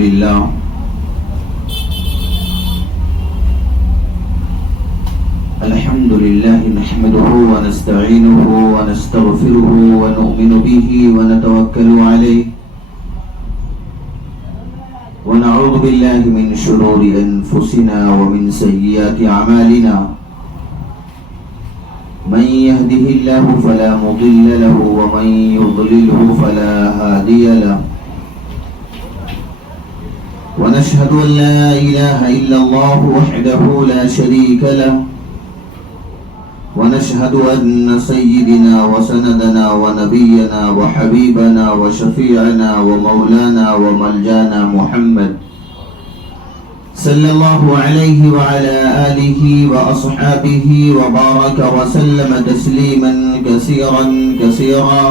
لله الحمد لله نحمده ونستعينه ونستغفره ونؤمن به ونتوكل عليه ونعوذ بالله من شرور أنفسنا ومن سيئات أعمالنا من يهده الله فلا مضل له ومن يضلله فلا هادي له ونشهد أن لا إله إلا الله وحده لا شريك له ونشهد أن سيدنا وسندنا ونبينا وحبيبنا وشفيعنا ومولانا وملجانا محمد صلى الله عليه وعلى آله وأصحابه وبارك وسلم تسليما كثيرا كثيرا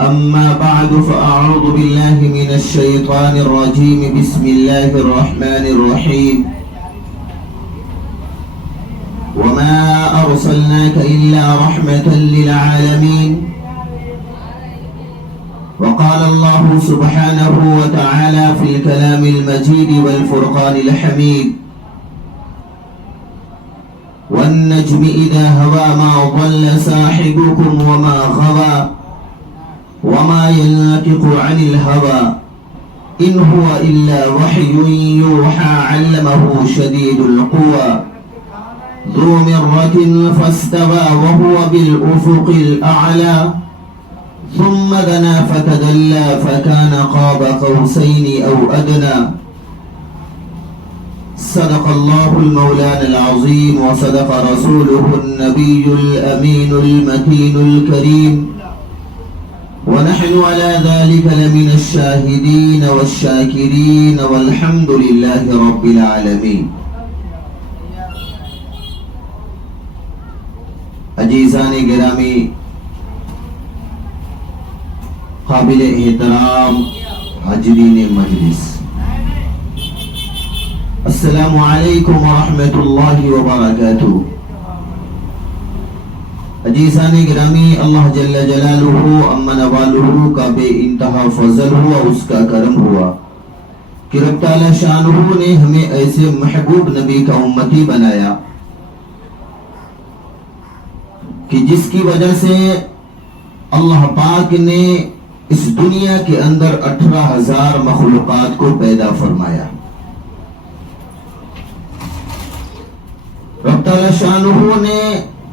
أما بعد فأعوذ بالله من الشيطان الرجيم بسم الله الرحمن الرحيم وما أرسلناك إلا رحمة للعالمين وقال الله سبحانه وتعالى في الكلام المجيد والفرقان الحميد والنجم إذا هوى ما ضل صاحبكم وما غوى وما ينطق عن الهوى إن هو إلا وحي يوحى علمه شديد القوى ذو مرة فاستوى وهو بالأفق الأعلى ثم دنا فتدلى فكان قاب قوسين أو أدنى صدق الله المولانا العظيم وصدق رسوله النبي الأمين المتين الكريم ونحن على ذلك لمن الشاهدين والشاكرين والحمد لله رب العالمين. عزیزان گرامی، قابل احترام حاضرین مجلس، السلام علیکم ورحمۃ اللہ وبرکاتہ. عزیزان گرامی، اللہ جل جلالہ امن والہ کا بے انتہا فضل ہوا، اس کا کرم ہوا کہ رب تعالی شانہ نے ہمیں ایسے محبوب نبی کا امتی بنایا کہ جس کی وجہ سے اللہ پاک نے اس دنیا کے اندر 18,000 مخلوقات کو پیدا فرمایا. رب تعالی شانہ نے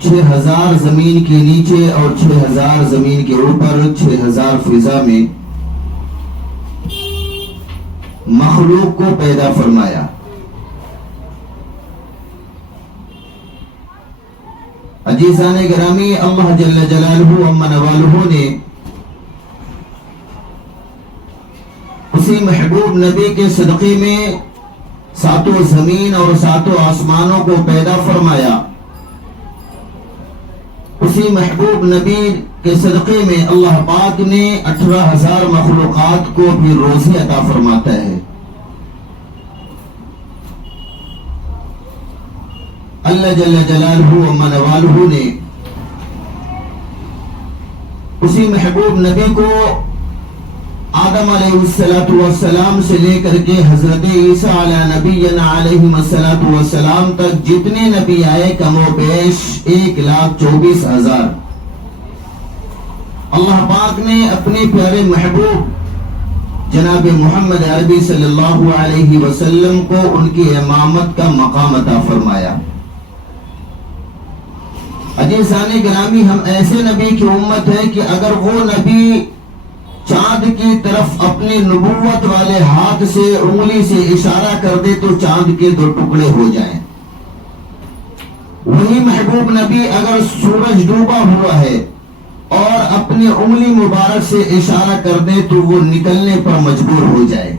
6,000 زمین کے نیچے اور 6,000 زمین کے اوپر 6,000 فضا میں مخلوق کو پیدا فرمایا. عزیزان گرامی، اللہ جل جلالہ امن والہ نے اسی محبوب نبی کے صدقے میں 7 زمین اور 7 آسمانوں کو پیدا فرمایا. اسی محبوب نبی کے صدقے میں اللہ پاک نے 18,000 مخلوقات کو بھی روزی عطا فرماتا ہے. اللہ جل جلالہ ومن والہ نے اسی محبوب نبی کو آدم علیہ السلام سے لے کر کے حضرت عیسیٰ علیہ نبینا علیہ السلام تک جتنے نبی آئے کم و بیش 1,24,000 اللہ پاک نے اپنے پیارے محبوب جناب محمد عربی صلی اللہ علیہ وسلم کو ان کی امامت کا مقام عطا فرمایا. عزیزان گرامی، ہم ایسے نبی کی امت ہے کہ اگر وہ نبی چاند کی طرف اپنے نبوت والے ہاتھ سے انگلی سے اشارہ کر دے تو چاند کے 2 ٹکڑے ہو جائیں. وہی محبوب نبی اگر سورج ڈوبا ہوا ہے اور اپنے انگلی مبارک سے اشارہ کر دے تو وہ نکلنے پر مجبور ہو جائے.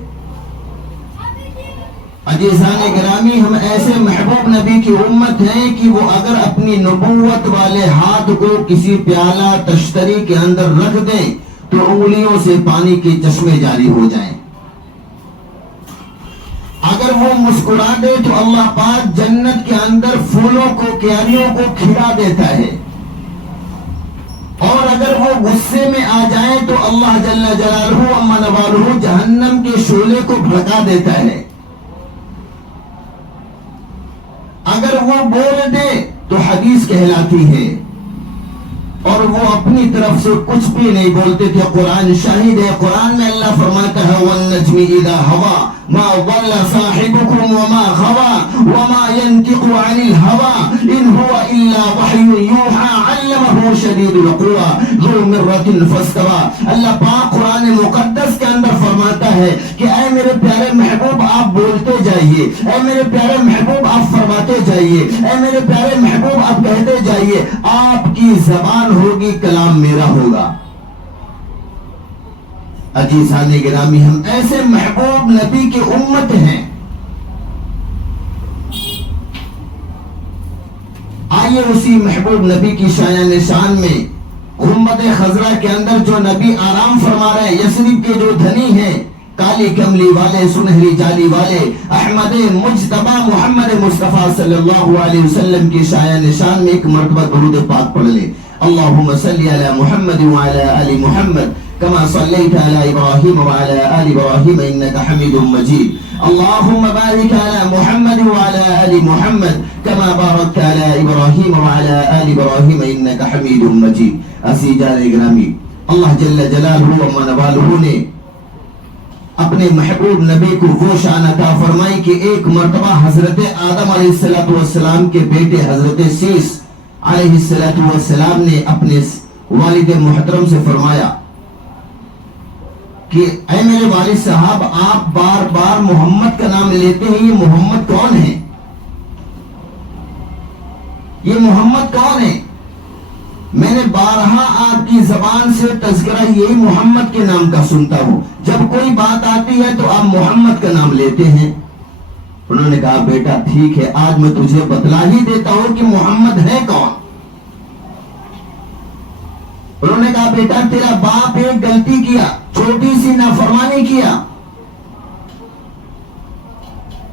عزیزان گرامی، ہم ایسے محبوب نبی کی امت ہیں کہ وہ اگر اپنی نبوت والے ہاتھ کو کسی پیالہ تشتری کے اندر رکھ دیں تو انگلیوں سے پانی کے چشمے جاری ہو جائیں. اگر وہ مسکرا دے تو اللہ پاک جنت کے اندر پھولوں کو، کیاریوں کو کھلا دیتا ہے. اور اگر وہ غصے میں آ جائیں تو اللہ جل جلالہ و منوالہ جہنم کے شعلے کو بھڑکا دیتا ہے. اگر وہ بول دے تو حدیث کہلاتی ہے، اور وہ اپنی طرف سے کچھ بھی نہیں بولتے تھے. قرآن شاہد ہے. قرآن میں اللہ فرماتا ہے وَالنَّجْمِ إِذَا هَوَى مَا ضَلَّ صَاحِبُكُمْ وَمَا غَوَى وَمَا يَنْطِقُ عَنِ الْهَوَى إِنْ هُوَ إِلَّا وَحْيٌ يُوحَى عَلَّمَهُ شَدِيدُ الْقُوَى ذُو مِرَّةٍ فَاسْتَوَى. اللہ پاک قرآن مقدس کے اندر فرماتا ہے کہ اے میرے پیارے محبوب آپ بولتے جائیے، اے میرے پیارے محبوب آپ فرماتے جائیے، اے میرے پیارے محبوب آپ کہتے جائیے. آپ کی زبان ہوگی، کلام میرا ہوگا. عزیزان گرامی، ہم ایسے محبوب نبی کی امت ہیں. آئیے اسی محبوب نبی کی شایان نشان میں گنبد خضرا کے اندر جو نبی آرام فرما رہے ہیں، یثرب کے جو دھنی ہیں، کالی کملی والے، سنہری جالی والے، احمد مجتبی محمد مصطفیٰ صلی اللہ علیہ وسلم کی شایان نشان میں ایک مرتبہ درود پاک پڑھ لے. اللهم صل على محمد وعلى آل محمد كما صليت على إبراهيم وعلى آل إبراهيم إنك حميد مجيد. اللهم بارك على محمد وعلى آل محمد كما باركت على إبراهيم وعلى آل إبراهيم إنك حميد مجيد. عزیزان گرامی، اللہ جل جلالہ و منوالہ نے اپنے محبوب نبی کو وہ شان عطا فرمائی کہ ایک مرتبہ حضرت آدم علیہ السلام کے بیٹے حضرت سیس علیہ السلام نے اپنے والد محترم سے فرمایا کہ اے میرے والد صاحب، آپ بار بار محمد کا نام لیتے ہیں، یہ محمد کون ہے؟ یہ محمد کون ہے؟ میں نے بارہا آپ کی زبان سے تذکرہ یہی محمد کے نام کا سنتا ہوں، جب کوئی بات آتی ہے تو آپ محمد کا نام لیتے ہیں. انہوں نے کہا بیٹا ٹھیک ہے، آج میں تجھے بتلا ہی دیتا ہوں کہ محمد ہے کون. انہوں نے کہا بیٹا تیرا باپ ایک غلطی کیا، چھوٹی سی نافرمانی کیا،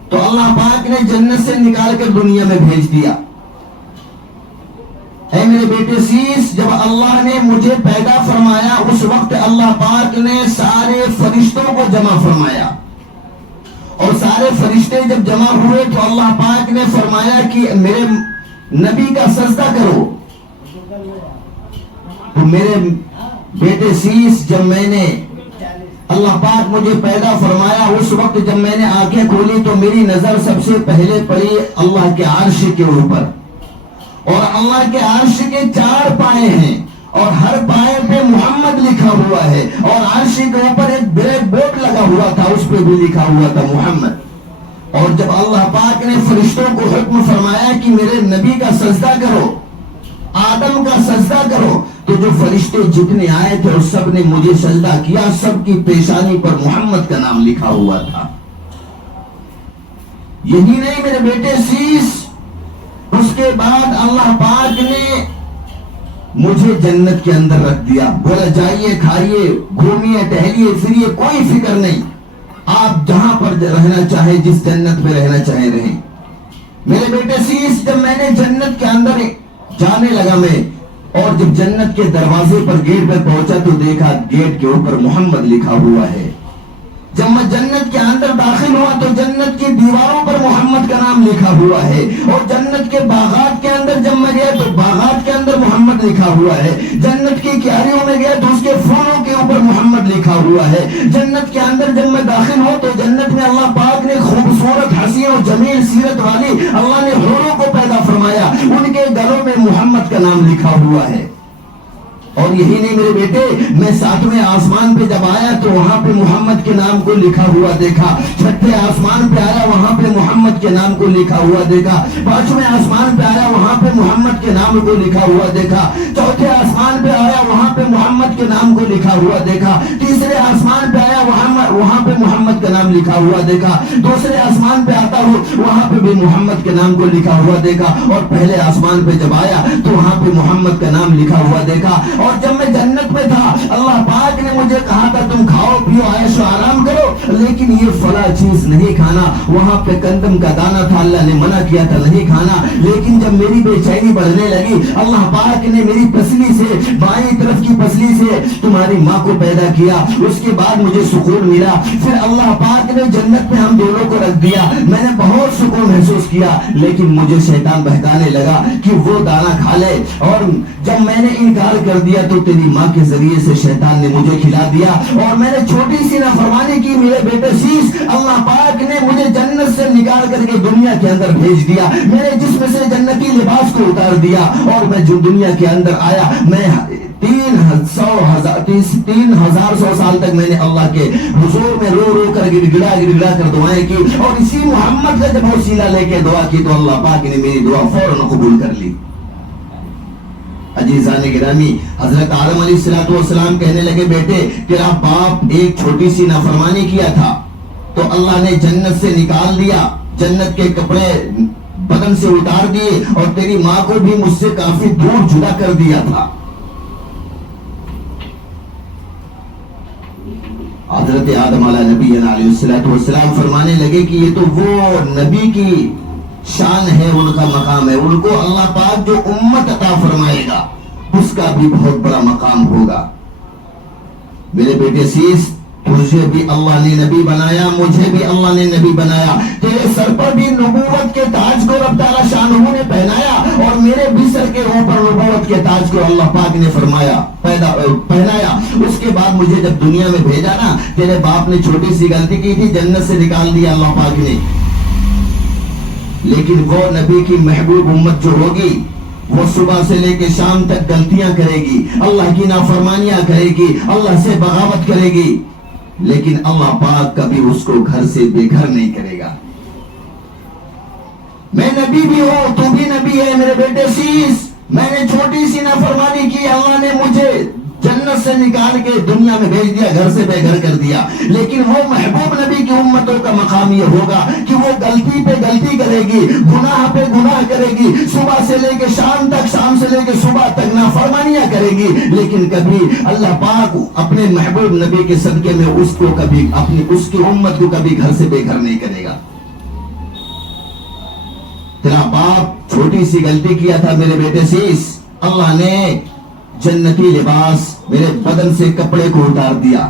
تو اللہ پاک نے جنت سے نکال کر دنیا میں بھیج دیا. اے میرے بیٹے سیس، جب اللہ نے مجھے پیدا فرمایا اس وقت اللہ پاک نے سارے فرشتوں کو جمع فرمایا، اور سارے فرشتے جب جمع ہوئے تو اللہ پاک نے فرمایا کہ میرے نبی کا سجدہ کرو. تو میرے بیٹے سیس، جب میں نے اللہ پاک مجھے پیدا فرمایا اس وقت جب میں نے آنکھیں کھولی تو میری نظر سب سے پہلے پڑی اللہ کے عرش کے اوپر، اور اللہ کے عرش کے 4 پائے ہیں، اور ہر پائے پہ محمد لکھا ہوا ہے، اور عرش کے اوپر ایک بلیک بورڈ لگا ہوا تھا، اس پہ بھی لکھا ہوا تھا محمد. اور جب اللہ پاک نے فرشتوں کو حکم فرمایا کہ میرے نبی کا سجدہ کرو، آدم کا سجدہ کرو، تو جو فرشتے جتنے آئے تھے اور سب نے مجھے سجدہ کیا، سب کی پیشانی پر محمد کا نام لکھا ہوا تھا. یہی نہیں میرے بیٹے سیس، اس کے بعد اللہ پاک نے مجھے جنت کے اندر رکھ دیا. بولا جائیے، کھائیے، گھومیے، ٹہلیے، پھریے، کوئی فکر نہیں، آپ جہاں پر رہنا چاہیں، جس جنت میں رہنا چاہیں رہیں. میرے بیٹے سیس، جب میں نے جنت کے اندر جانے لگا میں، اور جب جنت کے دروازے پر گیٹ پر پہنچا تو دیکھا گیٹ کے اوپر محمد لکھا ہوا ہے. جب میں جنت کے اندر داخل ہوا تو جنت کی دیواروں پر محمد کا نام لکھا ہوا ہے، اور جنت کے باغات کے اندر جب میں گیا تو باغات کے اندر محمد لکھا ہوا ہے. جنت کی کیاریوں میں گیا تو اس کے پھولوں کے اوپر محمد لکھا ہوا ہے. جنت کے اندر جب میں داخل ہوں تو جنت میں اللہ پاک نے خوبصورت، حسین و جمیل سیرت والی اللہ نے حوروں کو پیدا فرمایا، ان کے گلوں میں محمد کا نام لکھا ہوا ہے. اور یہی نہیں میرے بیٹے، میں 7ویں آسمان پہ جب آیا تو وہاں پہ محمد کے نام کو لکھا ہوا دیکھا. 6ٹھے آسمان پہ آیا، وہاں پہ محمد کے نام کو لکھا ہوا دیکھا. 5ویں آسمان پہ آیا، وہاں پہ محمد کے نام کو لکھا ہوا دیکھا. 4تھے آسمان پہ آیا، وہاں پہ محمد کے نام کو لکھا ہوا دیکھا. 3رے آسمان پہ آیا، وہاں پہ محمد کا نام لکھا ہوا دیکھا. 2رے آسمان پہ آتا ہوں، وہاں پہ بھی محمد کے نام کو لکھا ہوا دیکھا. اور پہلے آسمان پہ جب آیا تو وہاں پہ محمد کا نام لکھا ہوا دیکھا. اور جب میں جنت میں تھا اللہ پاک نے مجھے کہا تھا تم کھاؤ پیو عیش و آرام کرو لیکن یہ فلاں چیز نہیں کھانا، وہاں پہ گندم کا دانہ تھا اللہ نے منع کیا تھا نہیں کھانا، لیکن جب میری بے چینی بڑھنے لگی اللہ پاک نے میری پسلی سے بائیں طرف کی پسلی سے تمہاری ماں کو پیدا کیا، اس کے بعد مجھے سکون ملا، پھر اللہ پاک نے جنت میں ہم دونوں کو رکھ دیا، میں نے بہت سکون محسوس کیا، لیکن مجھے شیطان بہکانے لگا کہ وہ دانہ کھا لے، اور جب میں نے انکار کر دیا تو تیری ماں کے ذریعے سے شیطان نے مجھے کھلا دیا، اور میں نے چھوٹی سی نافرمانی کی میرے بیٹے سیس، اللہ پاک نے مجھے جنت سے نکال کر کے دنیا کے اندر بھیج دیا، میرے جسم سے جنتی لباس کو اتار دیا، اور میں جو دنیا کے اندر آیا میں 3,000 سال تک میں نے اللہ کے حضور میں رو رو کر گڑ کر دعائیں کی، اور اسی محمد کا جب وسیلہ لے کے دعا کی تو اللہ پاک نے میری دعا فوراً قبول کر لی۔ عزیزان گرامی، حضرت آدم علیہ السلام کہنے لگے بیٹے تیرا باپ ایک چھوٹی سی نافرمانی کیا تھا تو اللہ نے جنت سے نکال دیا، جنت کے کپڑے بدن سے اتار دیے، اور تیری ماں کو بھی مجھ سے کافی دور جدا کر دیا تھا۔ حضرت آدم علیہ نبی علیہ السلام فرمانے لگے کہ یہ تو وہ نبی کی شان ہے، ان کا مقام ہے، ان کو اللہ پاک جو امت عطا فرمائے گا اس کا بھی بہت بڑا مقام ہوگا۔ میرے بیٹے سیس، تجھے بھی اللہ نے نبی بنایا، مجھے بھی اللہ نے نبی بنایا، تیرے سر پر بھی نبوت کے تاج کو رب تعالیٰ شانہ نے پہنایا، اور میرے بھی سر کے اوپر نبوت کے تاج کو اللہ پاک نے پہنایا۔ اس کے بعد مجھے جب دنیا میں بھیجا نا، تیرے باپ نے چھوٹی سی غلطی کی تھی، جنت سے نکال دیا اللہ پاک نے، لیکن وہ نبی کی محبوب امت جو ہوگی وہ صبح سے لے کے شام تک غلطیاں کرے گی، اللہ کی نافرمانیاں کرے گی، اللہ سے بغاوت کرے گی، لیکن اللہ پاک کبھی اس کو گھر سے بے گھر نہیں کرے گا۔ میں نبی بھی ہوں، تو بھی نبی ہے میرے بیٹے سیس، میں نے چھوٹی سی نافرمانی کی، اللہ نے مجھے جنت سے نکال کے دنیا میں بھیج دیا، گھر سے بے گھر کر دیا، لیکن وہ محبوب نبی کی امتوں کا مقام یہ ہوگا کہ وہ غلطی پہ غلطی کرے گی، گناہ پہ گناہ کرے گی، صبح سے لے کے شام تک، شام سے لے کے صبح تک نافرمانیاں کرے گی، لیکن کبھی اللہ پاک اپنے محبوب نبی کے صدقے میں اس کو کبھی اس کی امت کو کبھی گھر سے بے گھر نہیں کرے گا۔ تیرا باپ چھوٹی سی غلطی کیا تھا میرے بیٹے سیس، اللہ نے جنتی لباس میرے بدن سے کپڑے کو اتار دیا،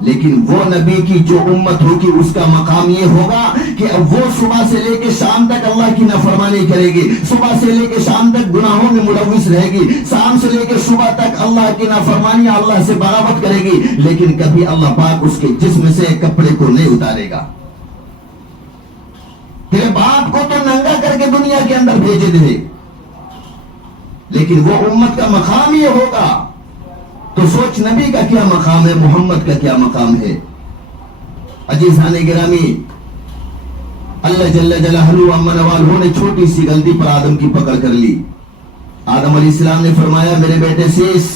لیکن وہ نبی کی جو امت ہوگی اس کا مقام یہ ہوگا کہ وہ صبح سے لے کے شام تک اللہ کی نافرمانی کرے گی، صبح سے لے کے شام تک گناہوں میں ملوث رہے گی، شام سے لے کے صبح تک اللہ کی نافرمانی اللہ سے بغاوت کرے گی، لیکن کبھی اللہ پاک اس کے جسم سے کپڑے کو نہیں اتارے گا۔ تیرے باپ کو تو ننگا کر کے دنیا کے اندر بھیجے دے، لیکن وہ امت کا مقام یہ ہوگا، تو سوچ نبی کا کیا مقام ہے، محمد کا کیا مقام ہے۔ عزیزان گرامی، اللہ جل جلالہ امن والوں نے چھوٹی سی غلطی پر آدم کی پکڑ کر لی۔ آدم علیہ السلام نے فرمایا میرے بیٹے سیس،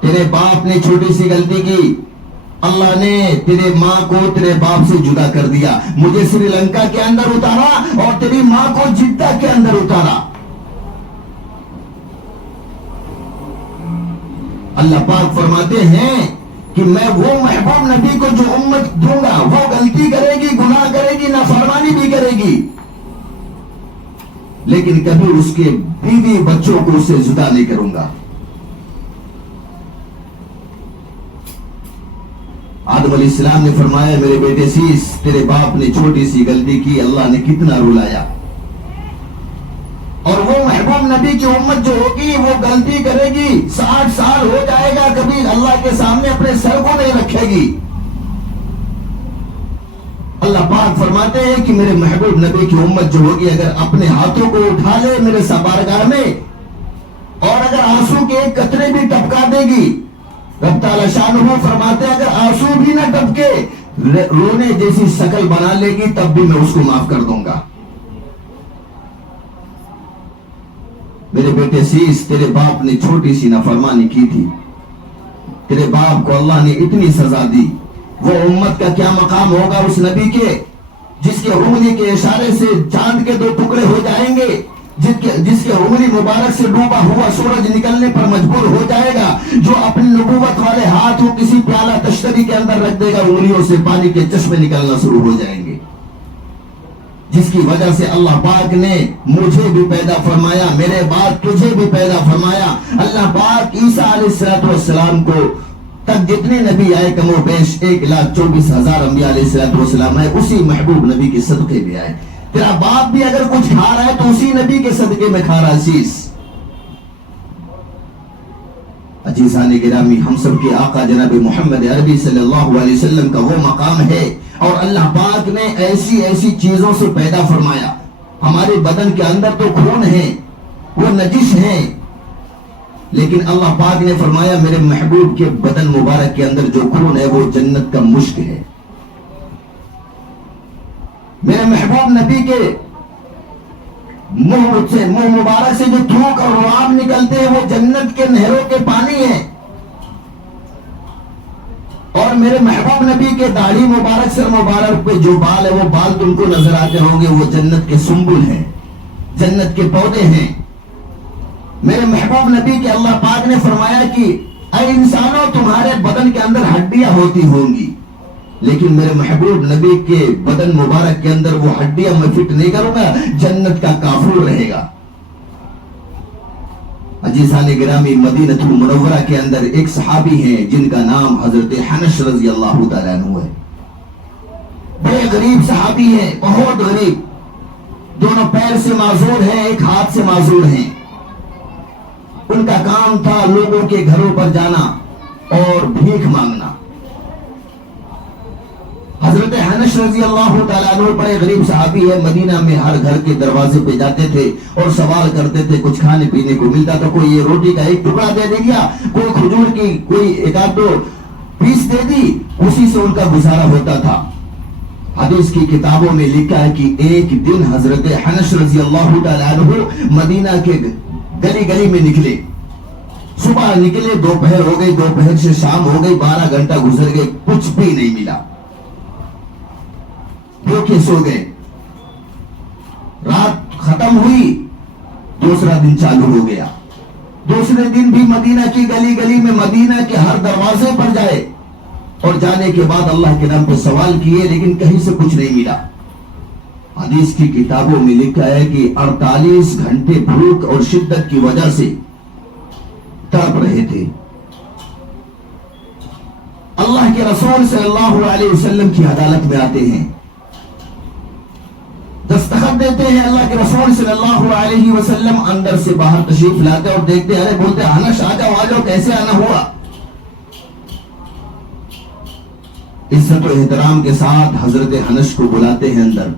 تیرے باپ نے چھوٹی سی غلطی کی، اللہ نے تیرے ماں کو تیرے باپ سے جدا کر دیا، مجھے سری لنکا کے اندر اتارا اور تیری ماں کو جدہ کے اندر اتارا۔ اللہ پاک فرماتے ہیں کہ میں وہ محبوب نبی کو جو امت دوں گا، وہ غلطی کرے گی، گناہ کرے گی، نافرمانی بھی کرے گی، لیکن کبھی اس کے بیوی بچوں کو اس سے جدا نہیں کروں گا۔ آدم علیہ السلام نے فرمایا میرے بیٹے سیس، تیرے باپ نے چھوٹی سی غلطی کی، اللہ نے کتنا رلایا، اور وہ محبوب نبی کی امت جو ہوگی وہ غلطی کرے گی، 60 سال ہو جائے گا، کبھی اللہ کے سامنے اپنے سر کو نہیں رکھے گی۔ اللہ پاک فرماتے ہیں کہ میرے محبوب نبی کی امت جو ہوگی اگر اپنے ہاتھوں کو اٹھا لے میرے بارگاہ میں، اور اگر آنسو کے ایک قطرے بھی ٹپکا دے گی، رب تعالیٰ شانہ فرماتے ہیں اگر آنسو بھی نہ ٹپکے، رونے جیسی شکل بنا لے گی، تب بھی میں اس کو معاف کر دوں گا۔ میرے بیٹے سیس، تیرے باپ نے چھوٹی سی نافرمانی کی تھی، تیرے باپ کو اللہ نے اتنی سزا دی، وہ امت کا کیا مقام ہوگا اس نبی کے جس کے انگلی کے اشارے سے چاند کے 2 ٹکڑے ہو جائیں گے، جس کے انگلی مبارک سے ڈوبا ہوا سورج نکلنے پر مجبور ہو جائے گا، جو اپنی نبوت والے ہاتھ کو کسی پیالہ تشتری کے اندر رکھ دے گا، انگلیوں سے پانی کے چشمے نکلنا شروع ہو جائیں گے، جس کی وجہ سے اللہ پاک نے مجھے بھی پیدا فرمایا، میرے بعد تجھے بھی پیدا فرمایا۔ اللہ پاک عیسیٰ علیہ السلام کو تک جتنے نبی آئے کم و بیش 1,24,000 انبیاء علیہ السلام آئے، اسی محبوب نبی کے صدقے میں آئے۔ تیرا باپ بھی اگر کچھ کھا رہا ہے تو اسی نبی کے صدقے میں کھا رہا چیز۔ عزیزان گرامی، ہم سب کے آقا جناب محمد عربی صلی اللہ علیہ وسلم کا وہ مقام ہے، اور اللہ پاک نے ایسی ایسی چیزوں سے پیدا فرمایا۔ ہمارے بدن کے اندر تو خون ہے، وہ نجس ہے، لیکن اللہ پاک نے فرمایا میرے محبوب کے بدن مبارک کے اندر جو خون ہے وہ جنت کا مشک ہے۔ میرے محبوب نبی کے منہ مبارک سے جو تھوک اور رواب نکلتے ہیں وہ جنت کے نہروں کے پانی ہیں، اور میرے محبوب نبی کے داڑھی مبارک سر مبارک پہ جو بال ہے وہ بال تم کو نظر آتے ہوں گے، وہ جنت کے سنبل ہیں، جنت کے پودے ہیں۔ میرے محبوب نبی کے اللہ پاک نے فرمایا کہ اے انسانوں، تمہارے بدن کے اندر ہڈیاں ہوتی ہوں گی، لیکن میرے محبوب نبی کے بدن مبارک کے اندر وہ ہڈیاں میں فٹ نہیں کروں گا، جنت کا کافور رہے گا۔ عزیزان گرامی، مدینہ المنورہ کے اندر ایک صحابی ہیں جن کا نام حضرت حنش رضی اللہ تعالیٰ عنہ ہے۔ بڑے غریب صحابی ہیں، بہت غریب، دونوں پیر سے معذور ہیں، ایک ہاتھ سے معذور ہیں۔ ان کا کام تھا لوگوں کے گھروں پر جانا اور بھیک مانگنا۔ حضرت حنش رضی اللہ تعالیٰ عنہ بڑے غریب صحابی ہے، مدینہ میں ہر گھر کے دروازے پہ جاتے تھے اور سوال کرتے تھے، کچھ کھانے پینے کو ملتا تو کوئی یہ روٹی کا ایک ٹکڑا دے دیا، کوئی کھجور کی کوئی ایک آدھ دو پیس دے دی، اسی سے ان کا گزارا ہوتا تھا۔ حدیث کی کتابوں میں لکھا ہے کہ ایک دن حضرت حنش رضی اللہ تعالیٰ عنہ مدینہ کے گلی گلی میں نکلے، صبح نکلے، دوپہر ہو گئی، دوپہر سے شام ہو گئی، 12 گھنٹہ گزر گئے، کچھ بھی نہیں ملا، بھوکے سو گئے۔ رات ختم ہوئی، دوسرا دن چالو ہو گیا، دوسرے دن بھی مدینہ کی گلی گلی میں، مدینہ کے ہر دروازے پر جائے، اور جانے کے بعد اللہ کے نام پہ سوال کیے، لیکن کہیں سے کچھ نہیں ملا۔ حدیث کی کتابوں میں لکھا ہے کہ 48 گھنٹے بھوک اور شدت کی وجہ سے تڑپ رہے تھے۔ اللہ کے رسول صلی اللہ علیہ وسلم کی عدالت میں آتے ہیں، دستخط دیتے ہیں، اللہ کے رسول صلی اللہ علیہ وسلم اندر سے باہر تشریف لاتے اور دیکھتے، ارے بولتے حنش آ جاؤ، کیسے آنا ہوا؟ عزت و احترام کے ساتھ حضرت حنش کو بلاتے ہیں اندر،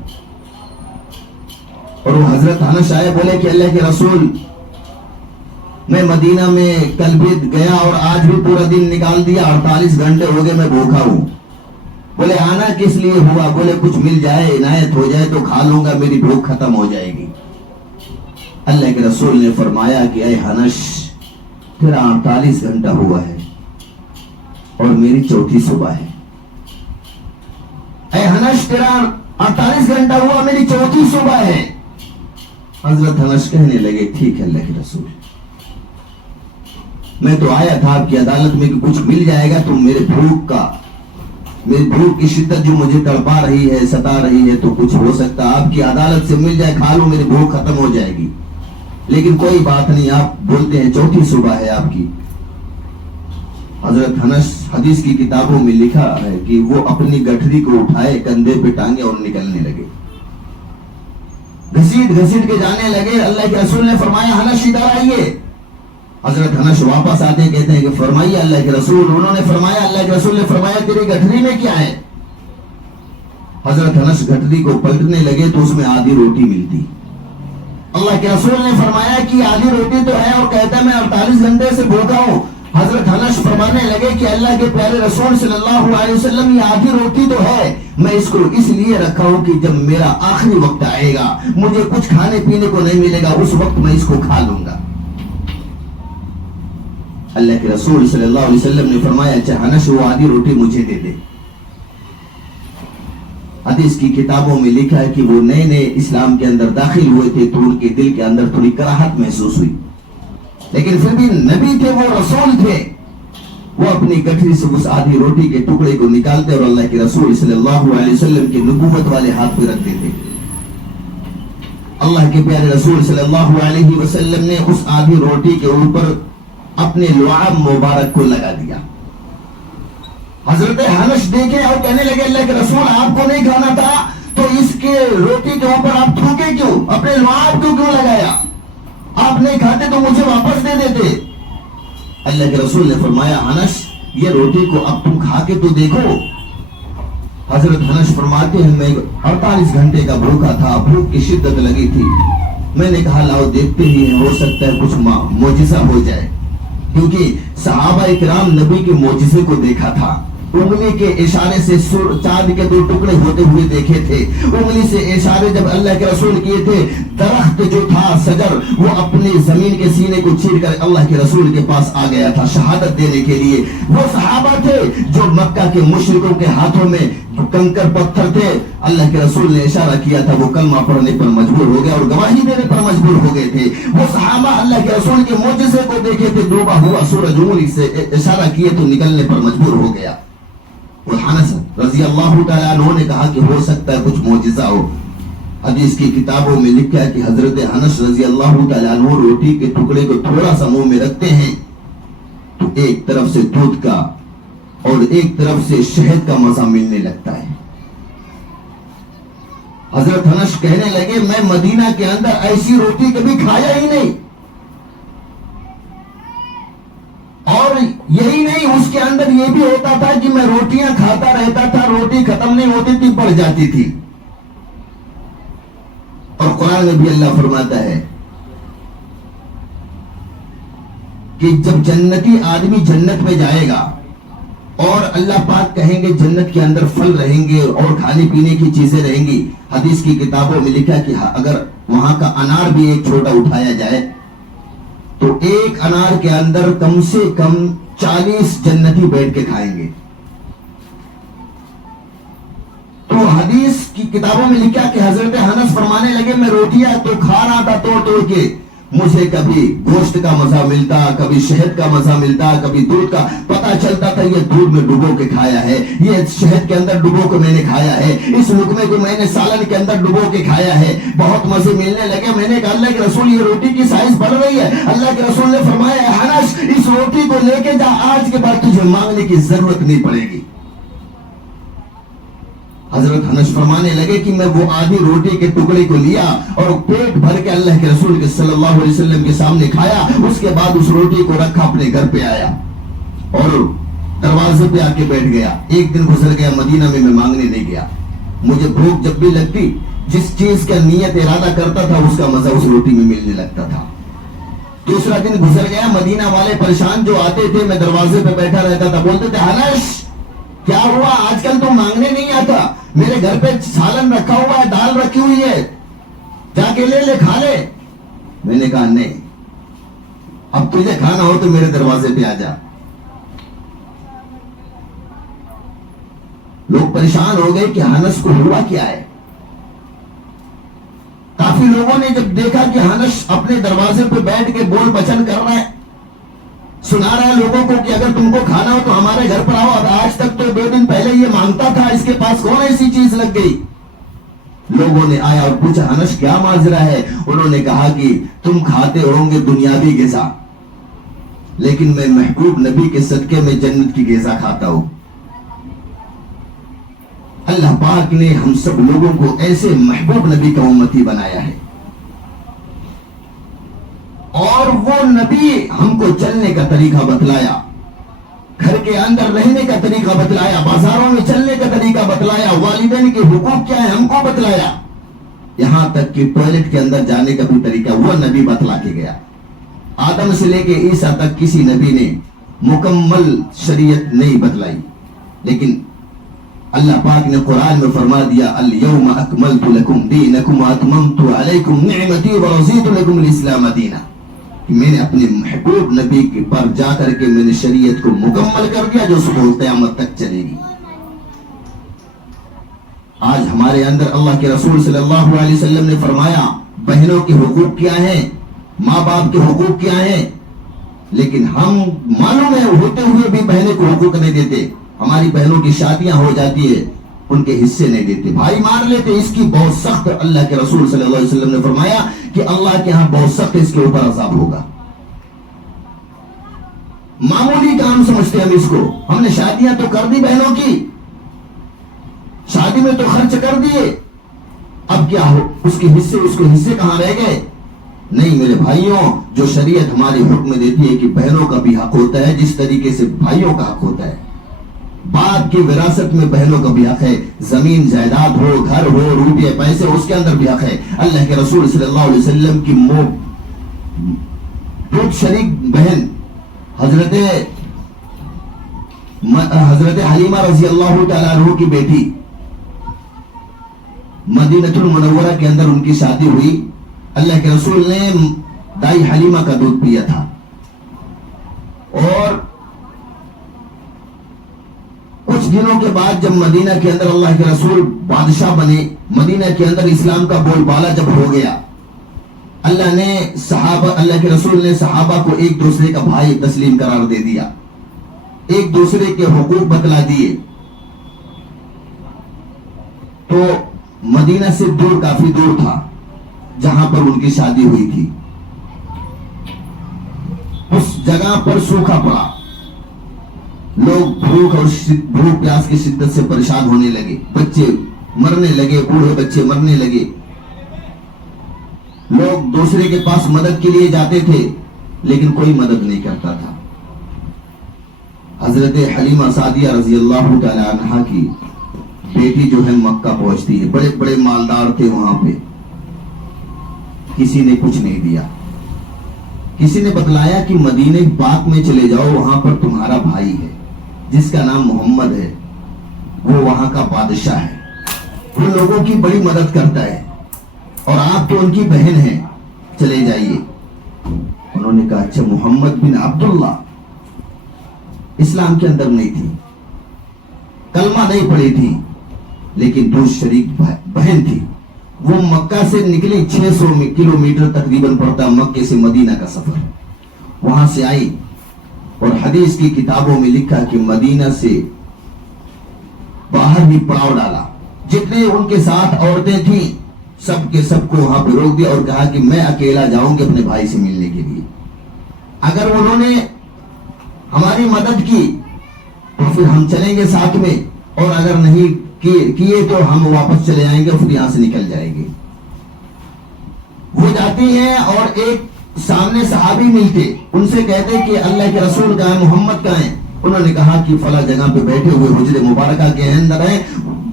اور وہ حضرت حنش آئے، بولے کہ اللہ کے رسول، میں مدینہ میں کل بھی گیا اور آج بھی پورا دن نکال دیا، 48 گھنٹے ہو گئے میں بھوکا ہوں۔ بولے آنا کس لیے ہوا؟ بولے کچھ مل جائے، عنایت ہو جائے تو کھا لوں گا، میری بھوک ختم ہو جائے گی۔ اللہ کے رسول نے فرمایا کہ اے حنش، تیرا 48 گھنٹہ ہوا ہے اور میری چوتھی صبح ہے۔ اے حنش، تیرا 48 گھنٹہ ہوا، میری چوتھی صبح ہے۔ حضرت حنش کہنے لگے، ٹھیک ہے اللہ کے رسول، میں تو آیا تھا آپ کی عدالت میں کہ کچھ مل جائے گا تو میری بھوک کی شدت جو مجھے تڑپا رہی ہے، ستا رہی ہے، تو کچھ ہو سکتا آپ کی عدالت سے مل جائے، کھا لوں، میری بھوک ختم ہو جائے گی، لیکن کوئی بات نہیں، آپ بولتے ہیں چوتھی صبح ہے آپ کی۔ حضرت حنش، حدیث کی کتابوں میں لکھا ہے کہ وہ اپنی گٹھری کو اٹھائے، کندھے پہ ٹانگے اور نکلنے لگے، گھسیٹ گھسیٹ کے جانے لگے۔ اللہ کے رسول نے فرمایا حنش ادھر آئیے۔ حضرت حنش واپس آتے کہتے ہیں کہ فرمائیے اللہ کے رسول۔ انہوں نے فرمایا، اللہ کے رسول نے فرمایا تیری گٹھری میں کیا ہے؟ حضرت حنش گٹھری کو پلٹنے لگے تو اس میں آدھی روٹی ملتی۔ اللہ کے رسول نے فرمایا کہ آدھی روٹی تو ہے، اور کہتا ہے میں 48 گھنٹے سے بھوکا ہوں۔ حضرت حنش فرمانے لگے کہ اللہ کے پیارے رسول صلی اللہ علیہ وسلم، یہ آدھی روٹی تو ہے، میں اس کو اس لیے رکھا ہوں کہ جب میرا آخری وقت آئے گا، مجھے کچھ کھانے پینے کو نہیں ملے گا، اس وقت میں اس کو کھا لوں گا۔ اللہ کے رسول صلی اللہ علیہ وسلم نے فرمایا، اچھا حنش وہ آدھی روٹی مجھے دے دے۔ حدیث کی کتابوں میں لکھا ہے کہ وہ نئے نئے اسلام کے اندر داخل ہوئے تھے تو ان کے دل کے اندر تھوڑی کراہت محسوس ہوئی، لیکن پھر بھی نبی تھے، وہ رسول تھے، وہ اپنی گٹھری سے اس آدھی روٹی کے ٹکڑے کو نکالتے اور اللہ کے رسول صلی اللہ علیہ وسلم کے نبوت والے ہاتھ پہ رکھتے تھے۔ اللہ کے پیارے رسول صلی اللہ علیہ وسلم نے اس آدھی روٹی کے اوپر اپنے لعاب مبارک کو لگا دیا۔ حضرت حنش دیکھے اور کہنے لگے اللہ کے رسول آپ کو نہیں کھانا تھا تو اس کے روٹی کے اوپر آپ تھوکے کیوں، اپنے لعاب کو کیوں لگایا؟ آپ نہیں کھاتے تو مجھے واپس دے دیتے۔ اللہ کے رسول نے فرمایا حنش یہ روٹی کو اب تم کھا کے تو دیکھو۔ حضرت حنش فرماتے ہیں میں 48 گھنٹے کا بھوکا تھا، بھوک کی شدت لگی تھی، میں نے کہا لاؤ دیکھتے ہی ہیں، ہو سکتا ہے کچھ معجزہ ہو جائے، کیونکہ صحابہ کرام نبی کے معجزے کو دیکھا تھا، انگلی کے اشارے سے چاند کے 2 ٹکڑے ہوتے ہوئے دیکھے تھے، انگلی سے اشارے جب اللہ کے رسول کیے تھے، درخت جو تھا سجر وہ اپنی زمین کے سینے کو چیر کر اللہ کے رسول کے پاس آ گیا تھا شہادت دینے کے لیے۔ وہ صحابہ تھے جو مکہ کے مشرکوں کے ہاتھوں میں کنکر پتھر تھے، اللہ کے رسول نے اشارہ کیا تھا، وہ کلمہ پڑھنے پر مجبور ہو گئے اور گواہی دینے پر مجبور ہو گئے تھے۔ وہ صحابہ اللہ کے رسول کے معجزے کو دیکھے تھے، ڈوبا ہوا سورج انگلی سے اشارہ کیے تو نکلنے پر مجبور ہو گیا۔ اور حنس رضی اللہ تعالیٰ عنہ نے کہا کہ ہو سکتا ہے کچھ معجزہ ہو۔ حدیث کی کتابوں میں لکھا ہے کہ حضرت حنس رضی اللہ تعالیٰ عنہ روٹی کے ٹکڑے کو تھوڑا سا منہ میں رکھتے ہیں تو ایک طرف سے دودھ کا اور ایک طرف سے شہد کا مزہ ملنے لگتا ہے۔ حضرت حنس کہنے لگے میں مدینہ کے اندر ایسی روٹی کبھی کھایا ہی نہیں، اور یہی نہیں اس کے اندر یہ بھی ہوتا تھا کہ میں روٹیاں کھاتا رہتا تھا، روٹی ختم نہیں ہوتی تھی، بڑھ جاتی تھی۔ اور قرآن میں بھی اللہ فرماتا ہے کہ جب جنتی آدمی جنت میں جائے گا اور اللہ پاک کہیں گے جنت کے اندر پھل رہیں گے اور کھانے پینے کی چیزیں رہیں گی، حدیث کی کتابوں میں لکھا کہ اگر وہاں کا انار بھی ایک چھوٹا اٹھایا جائے تو ایک انار کے اندر کم سے کم 40 جنتی بیٹھ کے کھائیں گے۔ تو حدیث کی کتابوں میں لکھا کہ حضرت حنس فرمانے لگے میں روٹیاں تو کھا رہا تھا توڑ کے، مجھے کبھی گوشت کا مزہ ملتا، کبھی شہد کا مزہ ملتا، کبھی دودھ کا، پتہ چلتا تھا یہ دودھ میں ڈبو کے کھایا ہے، یہ شہد کے اندر ڈبو کے میں نے کھایا ہے، اس لقمے کو میں نے سالن کے اندر ڈبو کے کھایا ہے، بہت مزے ملنے لگے۔ میں نے کہا اللہ کے رسول یہ روٹی کی سائز بڑھ رہی ہے۔ اللہ کے رسول نے فرمایا حنس اس روٹی کو لے کے جا، آج کے بعد تجھے مانگنے کی ضرورت نہیں پڑے گی۔ حضرت حنس فرمانے لگے کہ میں وہ آدھی روٹی کے ٹکڑے کو لیا اور پیٹ بھر کے اللہ کے رسول کے صلی اللہ علیہ وسلم کے سامنے کھایا، اس کے بعد اس روٹی کو رکھا اپنے گھر پہ آیا اور دروازے پہ آ کے بیٹھ گیا۔ ایک دن گزر گیا، مدینہ میں مانگنے نہیں گیا، مجھے بھوک جب بھی لگتی جس چیز کا نیت ارادہ کرتا تھا اس کا مزہ اس روٹی میں ملنے لگتا تھا۔ دوسرا دن گزر گیا، مدینہ والے پریشان جو آتے تھے میں دروازے پہ بیٹھا رہتا تھا، بولتے تھے حنس کیا ہوا آج کل تو مانگنے نہیں آتا، میرے گھر پہ سالن رکھا ہوا ہے، دال رکھی ہوئی ہے، جا کے لے کھا لے۔ میں نے کہا نہیں، اب تجھے کھانا ہو تو میرے دروازے پہ آ جا۔ لوگ پریشان ہو گئے کہ حنس کو ہوا کیا ہے۔ کافی لوگوں نے جب دیکھا کہ حنس اپنے دروازے پہ بیٹھ کے بول بچن کر رہا ہے، سنا رہا ہے لوگوں کو کہ اگر تم کو کھانا ہو تو ہمارے گھر پر آؤ، اب آج تک تو 2 دن پہلے یہ مانگتا تھا، اس کے پاس کون ایسی چیز لگ گئی؟ لوگوں نے آیا اور پوچھا حنس کیا ماجرا ہے؟ انہوں نے کہا کہ تم کھاتے ہوں گے دنیاوی غذا، لیکن میں محبوب نبی کے صدقے میں جنت کی غذا کھاتا ہوں۔ اللہ پاک نے ہم سب لوگوں کو ایسے محبوب نبی کا امتی بنایا ہے، اور وہ نبی ہم کو چلنے کا طریقہ بتلایا، گھر کے اندر رہنے کا طریقہ بتلایا، بازاروں میں چلنے کا طریقہ بتلایا، والدین کے حقوق کیا ہے ہم کو بتلایا، یہاں تک کہ ٹوائلٹ کے اندر جانے کا بھی طریقہ وہ نبی بتلا کے گیا۔ آدم سے لے کے عیسیٰ تک کسی نبی نے مکمل شریعت نہیں بتلائی، لیکن اللہ پاک نے قرآن میں فرما دیا الیوم اکملت لکم دینکم واتممت علیکم نعمتی ورضیت لکم الاسلام دینا، کہ میں نے اپنے محبوب نبی کے پر جا کر کے میں نے شریعت کو مکمل کر دیا جو صبح قیامت تک چلے گی۔ آج ہمارے اندر اللہ کے رسول صلی اللہ علیہ وسلم نے فرمایا بہنوں کے حقوق کیا ہیں، ماں باپ کے حقوق کیا ہیں، لیکن ہم معلوم ہے ہوتے ہوئے بھی بہنیں کو حقوق نہیں دیتے. ہماری بہنوں کی شادیاں ہو جاتی ہے، ان کے حصے نہیں دیتے، بھائی مار لیتے. اس کی بہت سخت اللہ کے رسول صلی اللہ علیہ وسلم نے فرمایا کہ اللہ کے ہاں بہت سخت اس کے اوپر عذاب ہوگا. معمولی کام سمجھتے ہم اس کو. ہم نے شادیاں تو کر دی بہنوں کی، شادی میں تو خرچ کر دیے، اب کیا ہو اس کے حصے کہاں رہ گئے؟ نہیں میرے بھائیوں، جو شریعت ہماری حکم دیتی ہے کہ بہنوں کا بھی حق ہوتا ہے جس طریقے سے بھائیوں کا حق ہوتا ہے. باپ کی وراثت میں بہنوں کا بھی حق ہے. زمین جائیداد ہو، گھر ہو، روپے پیسے، اس کے اندر بھی حق ہے. اللہ کے رسول صلی اللہ علیہ وسلم کی دودھ شریک بہن حضرت حلیمہ رضی اللہ تعالیٰ عنہ کی بیٹی، مدینہ المنورہ کے اندر ان کی شادی ہوئی. اللہ کے رسول نے دائی حلیمہ کا دودھ پیا تھا، اور کچھ دنوں کے بعد جب مدینہ کے اندر اللہ کے رسول بادشاہ بنے، مدینہ کے اندر اسلام کا بول بالا جب ہو گیا، اللہ کے رسول نے صحابہ کو ایک دوسرے کا بھائی تسلیم قرار دے دیا، ایک دوسرے کے حقوق بتلا دیے. تو مدینہ سے دور، کافی دور تھا جہاں پر ان کی شادی ہوئی تھی، اس جگہ پر سوکھا پڑا. لوگ بھوک پیاس کی شدت سے پریشان ہونے لگے، بچے مرنے لگے، بوڑھے بچے مرنے لگے. لوگ دوسرے کے پاس مدد کے لیے جاتے تھے لیکن کوئی مدد نہیں کرتا تھا. حضرت حلیمہ سعدیہ رضی اللہ تعالی عنہا کی بیٹی جو ہے مکہ پہنچتی ہے، بڑے بڑے مالدار تھے وہاں پہ، کسی نے کچھ نہیں دیا. کسی نے بتلایا کہ مدینہ پاک میں چلے جاؤ، وہاں پر تمہارا بھائی ہے جس کا نام محمد ہے، وہ وہاں کا بادشاہ ہے، وہ لوگوں کی بڑی مدد کرتا ہے، اور آپ تو ان کی بہن ہیں، چلے جائیے. انہوں نے کہا اچھا. محمد بن عبداللہ اسلام کے اندر نہیں تھی، کلمہ نہیں پڑھی تھی، لیکن دو شریک بہن تھی. وہ مکہ سے نکلی، 600 کلومیٹر تقریباً پڑتا مکہ سے مدینہ کا سفر. وہاں سے آئی اور حدیث کی کتابوں میں لکھا کہ مدینہ سے باہر بھی پڑاؤ ڈالا. جتنے ان کے ساتھ عورتیں تھیں سب کے سب کو وہاں پہ روک دیا اور کہا کہ میں اکیلا جاؤں گی اپنے بھائی سے ملنے کے لیے. اگر انہوں نے ہماری مدد کی تو پھر ہم چلیں گے ساتھ میں، اور اگر نہیں کیے تو ہم واپس چلے آئیں گے، پھر یہاں سے نکل جائیں گے. وہ جاتی ہیں اور ایک سامنے صحابی ملتے، ان سے کہتے کہ اللہ کے رسول کہاں ہے، محمد کہاں ہے؟ انہوں نے کہا کہ فلاں جگہ پہ بیٹھے ہوئے حجر مبارکہ کے اندر ہیں.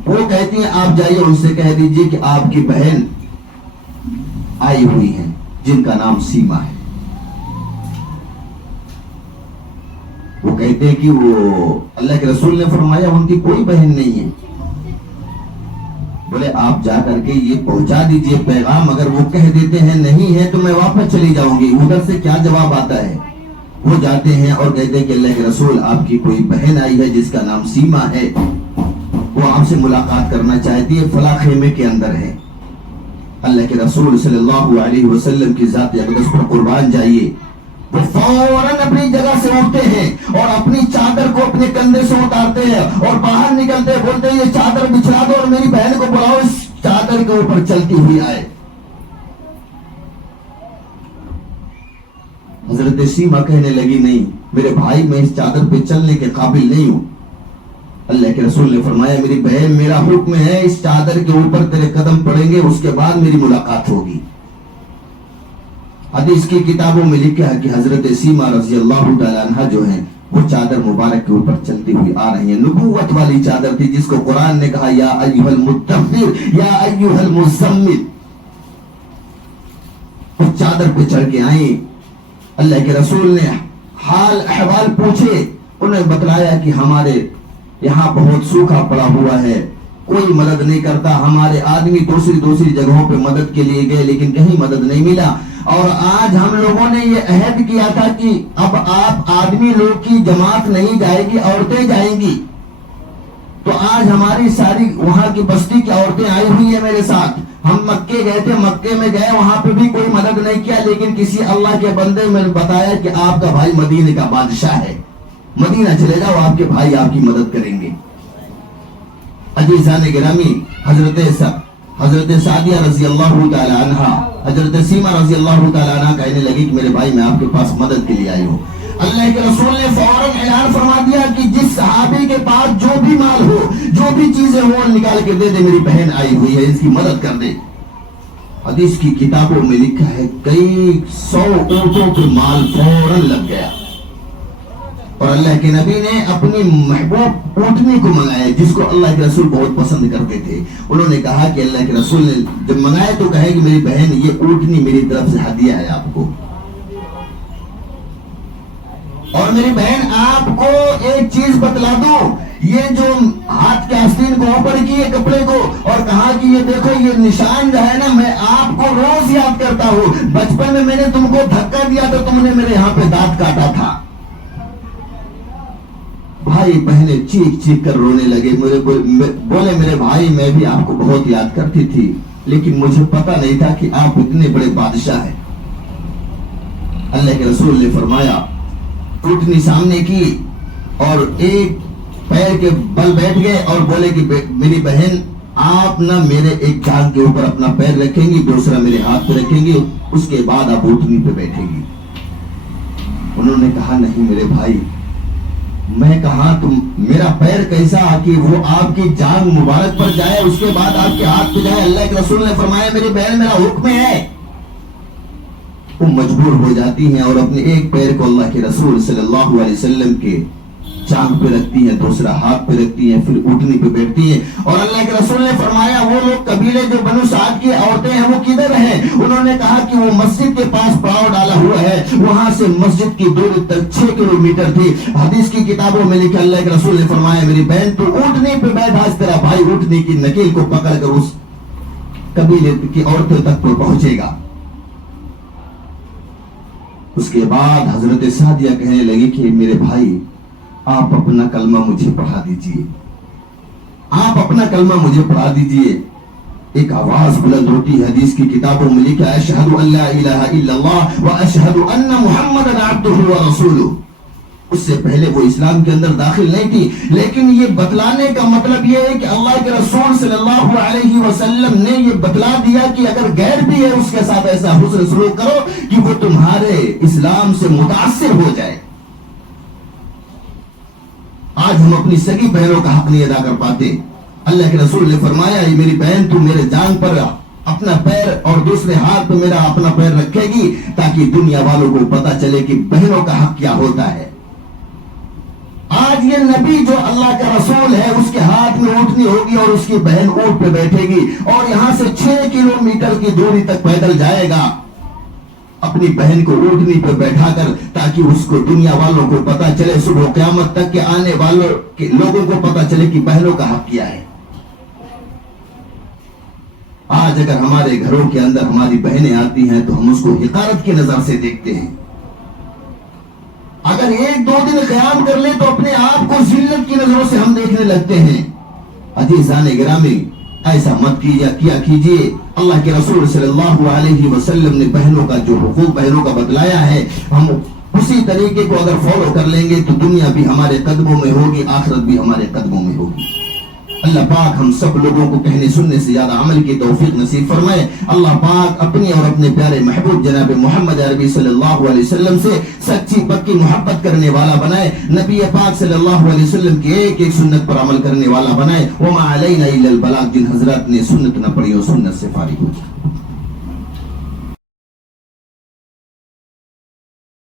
وہ کہتی ہیں آپ جائیے ان سے کہہ دیجئے کہ آپ کی بہن آئی ہوئی ہیں جن کا نام سیما ہے. وہ کہتے ہیں کہ وہ اللہ کے رسول نے فرمایا ان کی کوئی بہن نہیں ہے. بولے آپ جا کر کے یہ پہنچا دیجئے پیغام، اگر وہ کہہ دیتے ہیں نہیں ہے تو میں واپس چلی جاؤں گی، ادھر سے کیا جواب آتا ہے. وہ جاتے ہیں اور کہتے ہیں کہ اللہ کے رسول آپ کی کوئی بہن آئی ہے جس کا نام سیما ہے، وہ آپ سے ملاقات کرنا چاہتی ہے، فلاں خیمے کے اندر ہے. اللہ کے رسول صلی اللہ علیہ وسلم کی ذات اقدس پر قربان جائیے، وہ فوراً اپنی جگہ سے اٹھتے ہیں اور اپنی چادر کو اپنے کندھے سے اتارتے ہیں اور باہر نکلتے بولتے ہیں یہ چادر بچھا دو اور میری بہن کو بلاؤ اس چادر کے اوپر چلتی ہوئی آئے. حضرت سیما کہنے لگی نہیں میرے بھائی، میں اس چادر پہ چلنے کے قابل نہیں ہوں. اللہ کے رسول نے فرمایا میری بہن میرا حکم ہے، اس چادر کے اوپر تیرے قدم پڑیں گے، اس کے بعد میری ملاقات ہوگی. حدیث کی کتابوں میں لکھا ہے کہ حضرت سیما رضی اللہ تعالی عنہ جو ہیں وہ چادر مبارک کے اوپر چلتی ہوئی آ رہی ہیں. نبوت والی چادر تھی جس کو قرآن نے کہا یا ایھا المدثر یا ایھا المزمل. اس چادر پہ چڑھ کے آئیں. اللہ کے رسول نے حال احوال پوچھے، انہیں بتلایا کہ ہمارے یہاں بہت سوکھا پڑا ہوا ہے، کوئی مدد نہیں کرتا، ہمارے آدمی دوسری جگہوں پہ مدد کے لیے گئے لیکن کہیں مدد نہیں ملا، اور آج ہم لوگوں نے یہ عہد کیا تھا کہ اب آپ آدمی لوگ کی جماعت نہیں جائے گی، عورتیں جائیں گی. تو آج ہماری ساری وہاں کی بستی کی عورتیں آئی ہوئی ہیں میرے ساتھ. ہم مکے گئے تھے, مکے میں گئے, وہاں پہ بھی کوئی مدد نہیں کیا, لیکن کسی اللہ کے بندے میں بتایا کہ آپ کا بھائی مدینے کا بادشاہ ہے, مدینہ چلے جاؤ, آپ کے بھائی آپ کی مدد کریں گے. عزیزان گرامی, حضرت سعدیہ رضی اللہ تعالی عنہ, حضرت سیما رضی اللہ تعالی عنہ کہنے لگی کہ میرے بھائی میں آپ کے پاس مدد کے لیے آئی ہوں. اللہ کے رسول نے فوراً اعلان فرما دیا کہ جس صحابی کے پاس جو بھی مال ہو, جو بھی چیزیں ہو, نکال کے دے دے, میری بہن آئی ہوئی ہے, اس کی مدد کر دے. حدیث کی کتابوں میں لکھا ہے کئی 100 اونٹوں پہ مال فوراً لگ گیا. اور اللہ کے نبی نے اپنی محبوب اونٹنی کو منگایا جس کو اللہ کے رسول بہت پسند کرتے تھے. انہوں نے کہا کہ اللہ کے رسول نے جب منگایا تو کہے کہ میری بہن یہ اونٹنی میری طرف سے ہدیہ ہے آپ کو. اور میری بہن آپ کو ایک چیز بتلا دو, یہ جو ہاتھ کے آستین کو اوپر کیے کپڑے کو اور کہا کہ یہ دیکھو یہ نشان جو ہے نا, میں آپ کو روز یاد کرتا ہوں. بچپن میں نے تم کو دھکا دیا تو تم نے میرے یہاں پہ دانت کاٹا تھا. بھائی بہنیں چیخ چیخ کر رونے لگے, بولے میرے بھائی میں بھی آپ کو بہت یاد کرتی تھی, لیکن مجھے پتا نہیں تھا کہ آپ اتنے بڑے بادشاہ ہیں. اللہ کے رسول نے فرمایا, اونٹنی سامنے کی اور ایک پیر کے بل بیٹھ گئے اور بولے کہ میری بہن آپ نہ میرے ایک جان کے اوپر اپنا پیر رکھیں گی, دوسرا میرے ہاتھ پہ رکھیں گی, اس کے بعد آپ اونٹنی پہ بیٹھیں گی. انہوں نے کہا نہیں میرے بھائی, میں کہا تم میرا پیر کیسا کہ وہ آپ کی جان مبارک پر جائے اس کے بعد آپ کے ہاتھ پہ جائے. اللہ کے رسول نے فرمایا میری بہن میرا حکم ہے. وہ مجبور ہو جاتی ہیں اور اپنے ایک پیر کو اللہ کے رسول صلی اللہ علیہ وسلم کے جان پہ رکھتی ہیں, دوسرا ہاتھ پہ رکھتی ہیں, پھر اونٹنی پہ بیٹھتی ہیں. اور اللہ کے رسول نے فرمایا وہ لوگ قبیلے جو بنو سعد کی عورتیں ہیں وہ کدھر ہیں؟ انہوں نے کہا کہ وہ مسجد کے پاس پڑاؤ ڈالا ہوا ہے, وہاں سے مسجد کی دوری تک 6 کلومیٹر تھی. حدیث کی کتابوں میں لکھا اللہ کے رسول نے فرمایا میری بہن تو اونٹنی پہ بیٹھ, آج تیرا بھائی اونٹنی کی نکیل کو پکڑ کر اس قبیلے کی عورتوں تک پہنچے گا. اس کے بعد حضرت سعدیہ کہنے لگی کہ میرے بھائی آپ اپنا کلمہ مجھے پڑھا دیجئے, آپ اپنا کلمہ مجھے پڑھا دیجئے. ایک آواز بلند ہوتی ہے, حدیث کی کتابوں میں لکھا ہے اشہد ان لا الہ الا اللہ و اشہد ان محمدا عبدہ و رسولہ. اس سے پہلے وہ اسلام کے اندر داخل نہیں تھی, لیکن یہ بتلانے کا مطلب یہ ہے کہ اللہ کے رسول صلی اللہ علیہ وسلم نے یہ بتلا دیا کہ اگر غیر بھی ہے اس کے ساتھ ایسا حسن سلوک کرو کہ وہ تمہارے اسلام سے متاثر ہو جائے. آج ہم اپنی سگی بہنوں کا حق نہیں ادا کر پاتے. اللہ کے رسول نے فرمایا میری بہن تو میرے جان پر اپنا پیر اور دوسرے ہاتھ پہ میرا اپنا پیر رکھے گی تاکہ دنیا والوں کو پتا چلے کہ بہنوں کا حق کیا ہوتا ہے. آج یہ نبی جو اللہ کا رسول ہے اس کے ہاتھ میں اونٹنی ہوگی اور اس کی بہن اونٹ پہ بیٹھے گی اور یہاں سے 6 کلومیٹر کی دوری تک پیدل جائے گا اپنی بہن کو اونٹنی پہ بیٹھا کر, تاکہ اس کو دنیا والوں کو پتا چلے, صبح قیامت تک کے آنے والوں کے لوگوں کو پتا چلے کہ بہنوں کا حق کیا ہے. آج اگر ہمارے گھروں کے اندر ہماری بہنیں آتی ہیں تو ہم اس کو حقارت کی نظر سے دیکھتے ہیں. اگر 1-2 دن قیام کر لیں تو اپنے آپ کو ذلت کی نظروں سے ہم دیکھنے لگتے ہیں. عزیزان گرامی ایسا مت کیا کیجئے. اللہ کے رسول صلی اللہ علیہ وسلم نے بہنوں کا جو حقوق بہنوں کا بتلایا ہے, ہم اسی طریقے کو اگر فالو کر لیں گے تو دنیا بھی ہمارے قدموں میں ہوگی, آخرت بھی ہمارے قدموں میں ہوگی. اللہ پاک ہم سب لوگوں کو کہنے سننے سے زیادہ عمل کی توفیق نصیب فرمائے. اللہ پاک اپنی اور اپنے پیارے محبوب جناب محمد عربی صلی اللہ علیہ وسلم سے سچی پکی محبت کرنے والا بنائے. نبی پاک صلی اللہ علیہ وسلم کی ایک ایک سنت پر عمل کرنے والا بنائے. وما علینا الا البلاغ, جن حضرات نے سنت نہ پڑھی اور سنت سے فارغ ہو جائے.